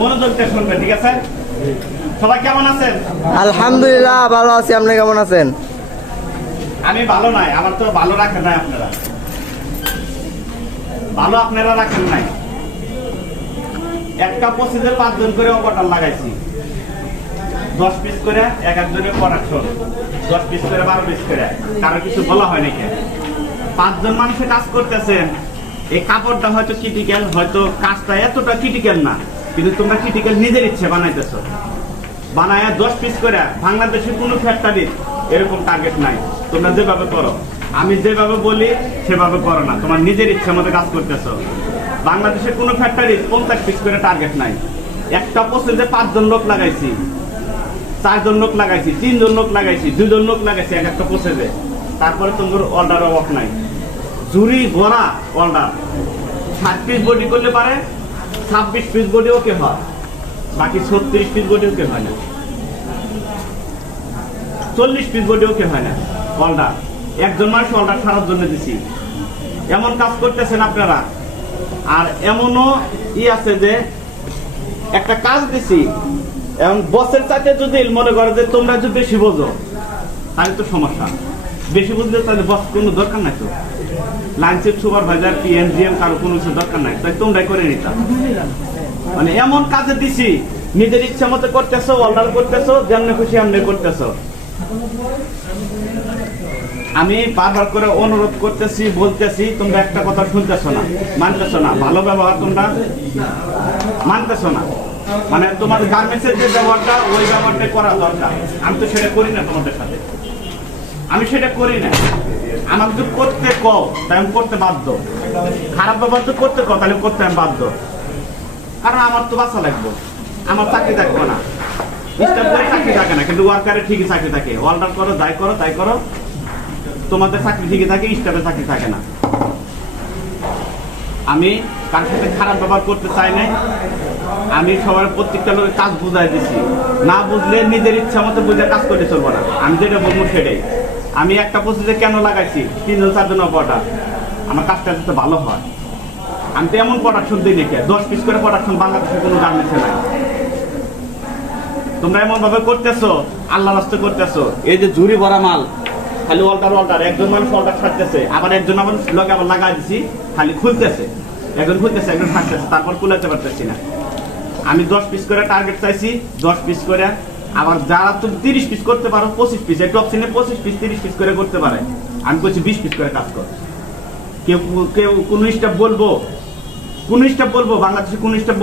মনোযোগ দিয়ে শুনবেন, ঠিক আছে? সবাই কেমন আছেন? আলহামদুলিল্লাহ ভালো আছি, আপনি কেমন আছেন? আমি ভালো নাই, আমার তো ভালো রাখেন নাই আপনারা, ভালো আপনারা রাখেন নাই। একটা পঁচিশে 5 জন করে অপারেটর লাগাইছি, 10 পিস করে এক একজনের প্রোডাকশন, 10 পিস করে 12 পিস করে। কারো কিছু বলা হয় নাকি? 5 জন মানুষে কাজ করতেছেন, এই কাপড়টা হয়তো ক্রিটিক্যাল, হয়তো কাজটা এতটা ক্রিটিক্যাল না, কিন্তু তোমরা ক্রিটিক্যাল নিজের ইচ্ছে বানাইতেছো। বানায় 10 পিস করে বাংলাদেশে কোনো ফ্যাক্টরি এরকম টার্গেট নাই। তোমরা যেভাবে করো, আমি যেভাবে বলি সেভাবে করো না, তোমার নিজের ইচ্ছা মতো কাজ করতেছো। বাংলাদেশে কোনো ফ্যাক্টরি 50 পিস করে টার্গেট নাই। একটা পোস্টে 5 জন লোক লাগাইছি, 4 জন লোক লাগাইছি, 3 জন লোক লাগাইছি, 2 জন লোক লাগাইছি এক একটা পোস্টে। তারপরে তোমার অর্ডার অফ নাই, জুরি ভরা অর্ডার। 60 পিস বডি করলে পারে 26 পিস বডি ওকে হয়, বাকি 36 পিস বডি ওকে হয় না, 40 পিস বডি ওকে হয় না। অর্ডার একজন মানুষ অর্ডার ছাড়ার জন্য দিছি। এমন কাজ করতেছেন আপনারা। আর এমনও আছে যে একটা কাজ দিছি, এবং বসের চাইতে যদি মনে করে যে তোমরা যদি বেশি বোঝো, তাহলে তো সমস্যা। বেশি বুঝলে তাহলে বস কোনো দরকার নাই, তো লাইনসের সুপারভাইজার পিএমজিএম কারো কোনো কিছু দরকার নাই, তাই তোমরাই করে নিতাম। মানে এমন কাজে দিছি, নিজের ইচ্ছা মতো করতেছো, অর্ডার করতেছো, যেমনি খুশি এমনি করতেছো। আমি বারবার করে অনুরোধ করতেছি, বলতেছি, তোমরা একটা কথা শুনতেছো না, মানতেছো না। ভালো ব্যবহার তোমরা মানতেছো না। মানে তোমার গার্মেন্টসের যে ব্যবহারটা, ওই ব্যবহারটা করা দরকার। আমি তো সেটা করি না তোমাদের সাথে, আমি সেটা করি না। আমার যদি করতে কও তাই আমি করতে বাধ্য। খারাপ ব্যবহার তো করতে কও তাহলে করতে আমি বাধ্য, কারণ আমার তো বাঁচা লাগবে, আমার চাকরি থাকবে না। স্টাফ করে চাকরি থাকে না, কিন্তু ওয়ার্কারের ঠিকই চাকরি থাকে। অর্ডার করো, যাই করো তাই করো, তোমাদের চাকরি ঠিকই থাকে, স্টাফের চাকরি থাকে না। আমি কার সাথে খারাপ ব্যবহার করতে চাই নাই। আমি সবার প্রত্যেকটা লোকের কাজ বুঝাই দিছি, না বুঝলে নিজের ইচ্ছা মতো বুঝে কাজ করতে চলবো না। আমি যেটা বলবো সেটাই। আমি একটা পঁচিশে কেন লাগাইছি, 3 জন 4 জন অপারেটর, আমার কাজটা যাতে ভালো হয়। আমি তো এমন প্রোডাকশন দিই নাকি 10 পিস করে প্রোডাকশন বাংলাদেশে কোনো গার্মেন্টসে নাই। তোমরা এমন ভাবে করতেছো, আল্লাহ রাস্তা করতেছো। এই যে ঝুড়ি ভরা মাল, খালি অল্টার একজন মানুষ অল্টার ছাড়তেছে, আবার একজন আমার লগে আবার লাগাই দিছি, খালি খুলতেছে, একজন খুলতেছে, একজন ছাড়তেছে, তারপর খুলাতে পারতেছি না। আমি 10 পিস করে টার্গেট চাইছি, 10 পিস করে। আবার যারা তুমি 30 পিস করতে পারো, 25 পিস, এই টপ সিনে 25 পিস 30 পিস করে করতে পারে, আমি বলছি 20 পিস করে কাজ কর। কেউ কোন স্টাফ বলবো, বাংলাদেশে কোন স্টাফ